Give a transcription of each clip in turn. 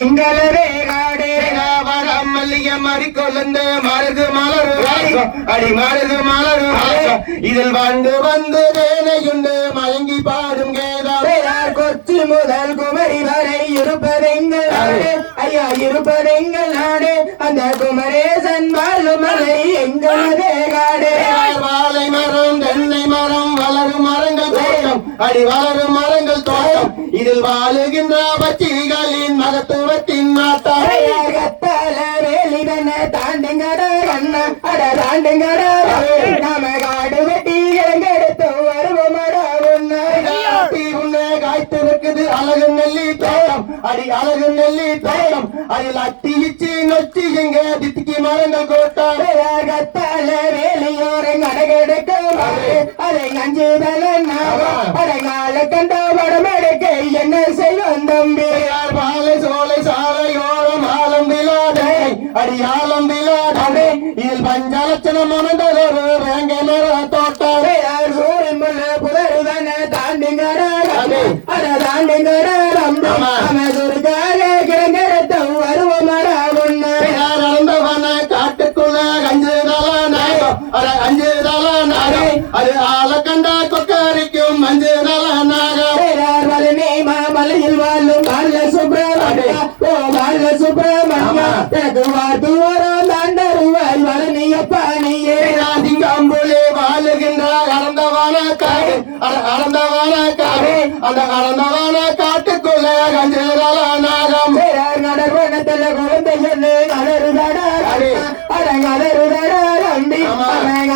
எங்களவே காடே வடம் மல்லிய மறிக்கொழுந்து மருது மலரு அடி மருது மலரு இதில் வந்து வந்து வேலையுண்டு மயங்கி பாடும் கேதார் கொச்சி முதல் குமரி வரை இருப்பதெங்கள் நாடு ஐயா இருப்பதெங்கள் நாடு அந்த குமரேசன் வாழும் மலை எங்களவே காடே வாழை மரம் தென்னை மரம் வளரும் மரங்கள் தோட்டம் அடி வளரும் மரங்கள் தோட்டம் இதில் வாழுகின்ற பச்சிகளின் மகத்துவத்தின் நாட்டாள வேலிதன தாண்டுங்கட கண்ணா அட தாண்டுங்கட நாம காடு வெட்டி இறங்கெடுத்து வருவோமடா உன்னை காய்த்திருக்குது அழகு நெல்லி தோட்டம் அடி அழகு நெல்லி தோட்டம் அதில் அட்டி இச்சி நொச்சி எங்க தித்திக்கு மரங்கள் கோட்டம் கத்தால வேலையோரை அடகெடுக்க அதை நஞ்சுதல அடங்கால கண்ட படம் எடுக்க என்ன செய்வோம் தம்பி பாலை சோலை சாலையோரம் ஆலம் விழாதே அடி ஆலம் விழாதே இதில் பஞ்சலட்சணம் அமர்ந்ததொரு வேங்க மர தோட்டம் சூரியன் முன்ன புதருதன தாண்டிங்கடா அட தாண்டிங்கடா அமதுர்காக கிழங்கெடுத்த வருவமடா உன்னை நடந்தவன காட்டுக்குள்ள அஞ்சு தல நாடு அது ஆள கண்டா கொக்கரிக்கும் மஞ்சு நல மலையில் வாழும் பால சுப்பிரமணியா ஓ பால சுப்பிரமணியா எனக்கு வாட்டு வரும் தாண்டருவாய் வளனியப்பா நீயே அம்புலே வாழுகின்ற அறந்தவான காடு அறந்தவான காடு அந்த அறந்தவான காட்டுக்குள்ள கஞ்சேரல நாகம் நடவனத்துல குழந்தை என்ன அலறுதடா அடங்கலறுதடா தம்பி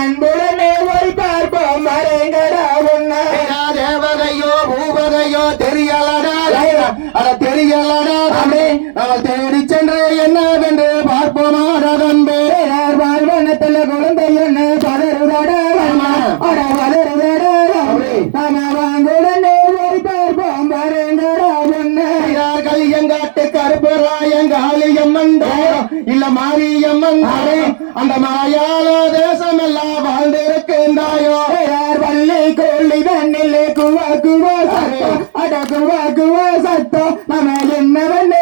அன்புடனே போய் பார்ப்போம் மறைங்கடா உன்னை தேவதையோ பூவதையோ தெரியலடா அட தெரியலடா தம்பி அவள் தேடி சென்று என்னவென்று பார்ப்போமாடா தம்பி வாழ்வனத்துல குழந்தை என்ன பலருதடா அட பலருதடா தம்பி நாம வாங்குடனே போய் பார்ப்போம் மறைங்கடா உன்னை களியங்காட்டு கருப்பராயங்காளியம்மன் இல்ல மாரியம்மன் அந்த மாயால தேசம் எல்லாம் வாழ்ந்திருக்கின்றாயோ வள்ளி கோழி தண்ணில் குவா குவா சத்தம் அட குவா குவா சத்தம் நம்ம என்னவென்று